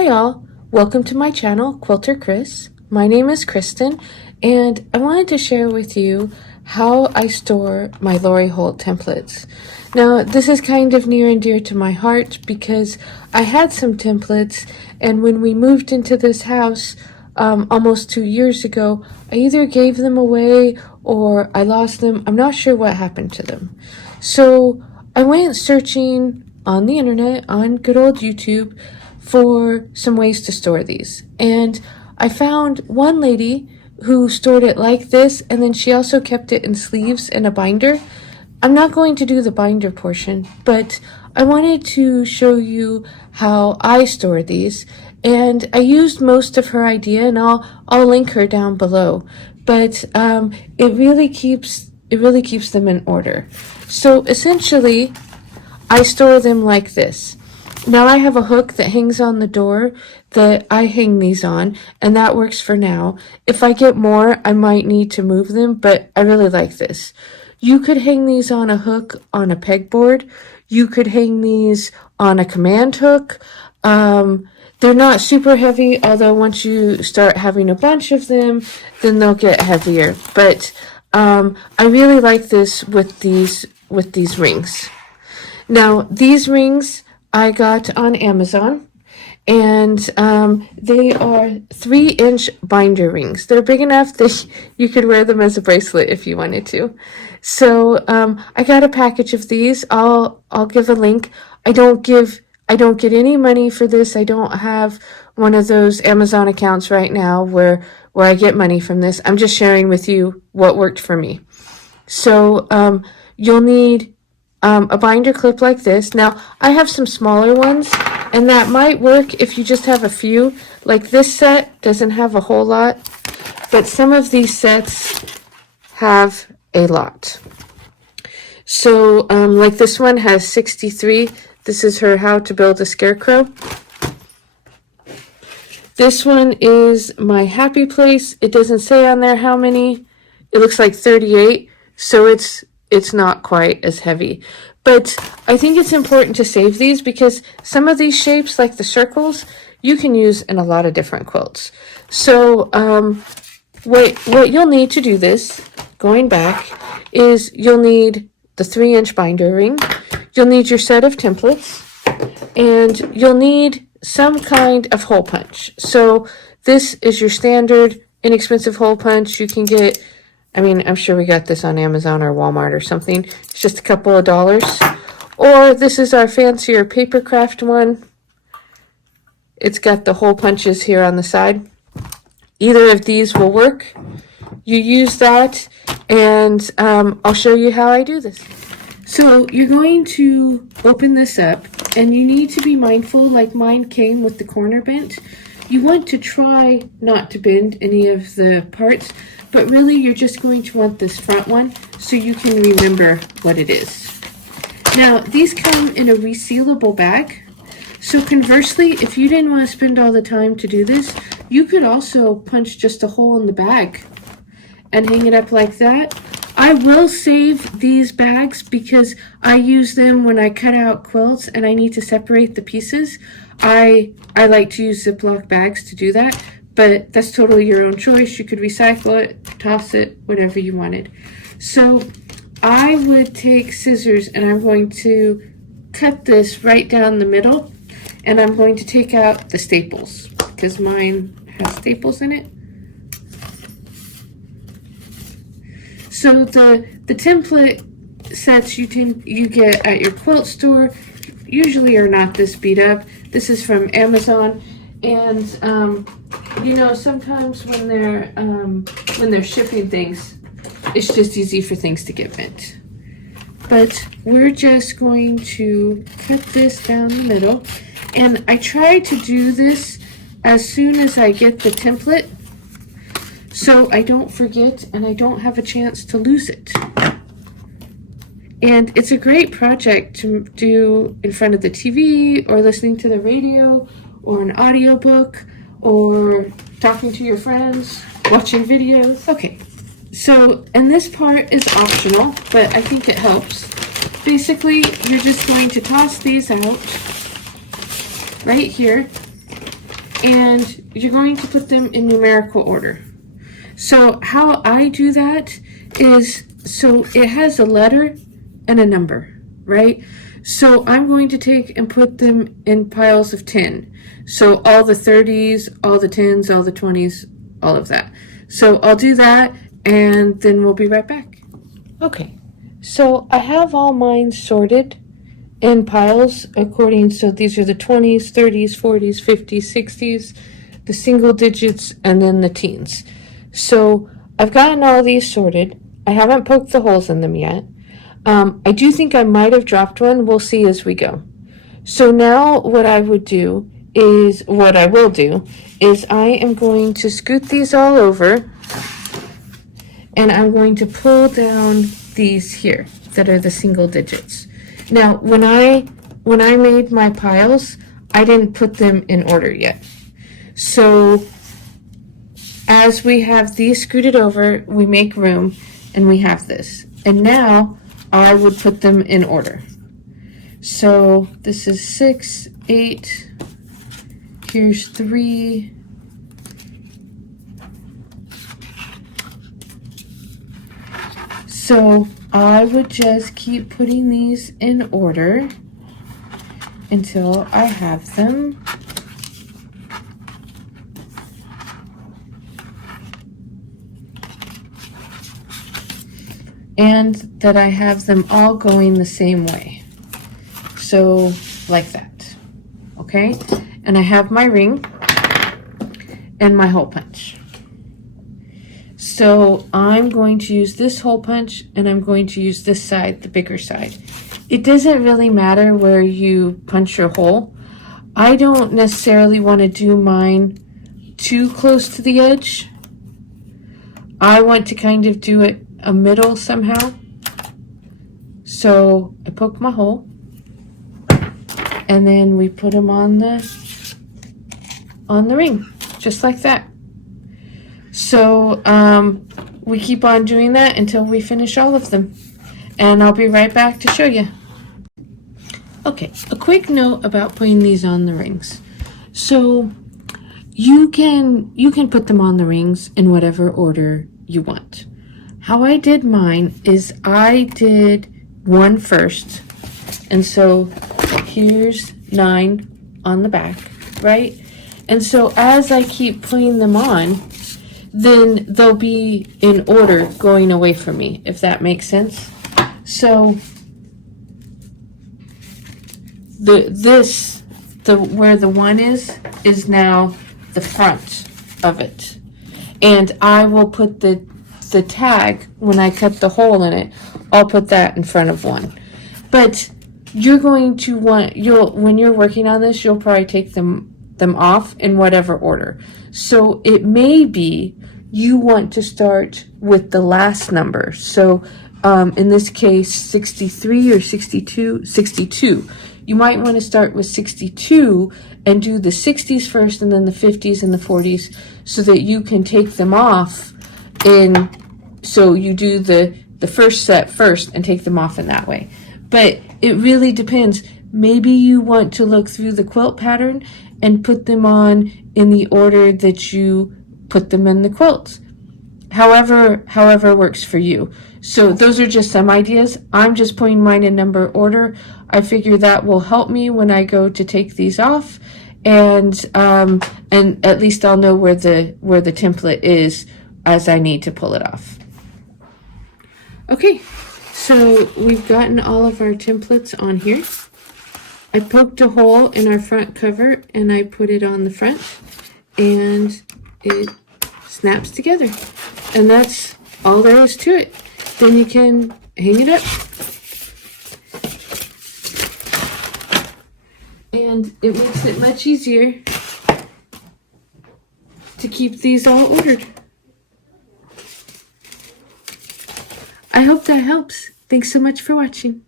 Hi all, welcome to my channel, Quilter Chris. My name is Kristen, and I wanted to share with you how I store my Lori Holt templates. Now, this is kind of near and dear to my heart because I had some templates, and when we moved into this house almost 2 years ago, I either gave them away or I lost them. I'm not sure what happened to them. So I went searching on the internet, on good old YouTube, for some ways to store these. And I found one lady who stored it like this, and then she also kept it in sleeves and a binder. I'm not going to do the binder portion, but I wanted to show you how I store these. And I used most of her idea, and I'll link her down below. But it really keeps them in order. So essentially, I store them like this. Now I have a hook that hangs on the door that I hang these on, and that works for now. If I get more, I might need to move them, but I really like this. You could hang these on a hook on a pegboard. You could hang these on a command hook. They're not super heavy, although once you start having a bunch of them, then they'll get heavier. But I really like this with these rings. Now, these rings I got on Amazon, and they are 3-inch binder rings. They're big enough that you could wear them as a bracelet if you wanted to. So I got a package of these. I'll give a link. I don't get any money for this. I don't have one of those Amazon accounts right now where I get money from this. I'm just sharing with you what worked for me. So you'll need a binder clip like this. Now, I have some smaller ones, and that might work if you just have a few. Like this set doesn't have a whole lot, but some of these sets have a lot. So, like this one has 63. This is her How to Build a Scarecrow. This one is my Happy Place. It doesn't say on there how many. It looks like 38, so it's not quite as heavy. But I think it's important to save these because some of these shapes, like the circles, you can use in a lot of different quilts. So what you'll need to do this, going back, is you'll need the 3-inch binder ring, you'll need your set of templates, and you'll need some kind of hole punch. So this is your standard inexpensive hole punch. You can get, I mean, I'm sure we got this on Amazon or Walmart or something. It's just a couple of dollars. Or this is our fancier paper craft one. It's got the hole punches here on the side. Either of these will work. You use that, and I'll show you how I do this. So you're going to open this up, and you need to be mindful, like mine came with the corner bent. You want to try not to bend any of the parts, but really you're just going to want this front one so you can remember what it is. Now, these come in a resealable bag. So conversely, if you didn't want to spend all the time to do this, you could also punch just a hole in the bag and hang it up like that. I will save these bags because I use them when I cut out quilts and I need to separate the pieces. I like to use Ziploc bags to do that. But that's totally your own choice. You could recycle it, toss it, whatever you wanted. So I would take scissors and I'm going to cut this right down the middle. And I'm going to take out the staples because mine has staples in it. So the template sets you get at your quilt store usually are not this beat up. This is from Amazon. And you know, sometimes when they're shipping things, it's just easy for things to get bent. But we're just going to cut this down the middle. And I try to do this as soon as I get the template so I don't forget and I don't have a chance to lose it. And it's a great project to do in front of the TV or listening to the radio or an audiobook, or talking to your friends, watching videos. Okay, so, and this part is optional, but I think it helps. Basically, you're just going to toss these out right here, and you're going to put them in numerical order. So how I do that is, so it has a letter and a number, right? So I'm going to take and put them in piles of 10. So all the 30s, all the 10s, all the 20s, all of that. So I'll do that and then we'll be right back. Okay, so I have all mine sorted in piles according, so these are the 20s, 30s, 40s, 50s, 60s, the single digits, and then the teens. So I've gotten all these sorted. I haven't poked the holes in them yet. I do think I might have dropped one. We'll see as we go. So now what I will do is I am going to scoot these all over, and I'm going to pull down these here that are the single digits. Now, when I made my piles, I didn't put them in order yet. So as we have these scooted over, we make room and we have this. And now I would put them in order. So this is 6, 8, here's 3, so I would just keep putting these in order until I have them. And that I have them all going the same way. So like that, okay? And I have my ring and my hole punch. So I'm going to use this hole punch and I'm going to use this side, the bigger side. It doesn't really matter where you punch your hole. I don't necessarily want to do mine too close to the edge. I want to kind of do it a middle somehow. So I poke my hole and then we put them on the ring, just like that. So we keep on doing that until we finish all of them, and I'll be right back to show you. Okay, a quick note about putting these on the rings. So you can put them on the rings in whatever order you want. How I did mine is I did 1 first, and so here's 9 on the back, right? And so as I keep putting them on, then they'll be in order going away from me, if that makes sense. So where the 1 is now the front of it. And I will put the tag, when I cut the hole in it, I'll put that in front of 1. But you're going to want, when you're working on this, you'll probably take them off in whatever order. So it may be you want to start with the last number. So in this case, 63 or 62. You might want to start with 62 and do the 60s first and then the 50s and the 40s so that you can take them off so you do the first set first and take them off in that way. But it really depends. Maybe you want to look through the quilt pattern and put them on in the order that you put them in the quilts. However works for you. So those are just some ideas. I'm just putting mine in number order. I figure that will help me when I go to take these off, and at least I'll know where the template is as I need to pull it off. Okay, so we've gotten all of our templates on here. I poked a hole in our front cover and I put it on the front and it snaps together. And that's all there is to it. Then you can hang it up. And it makes it much easier to keep these all ordered. I hope that helps. Thanks so much for watching.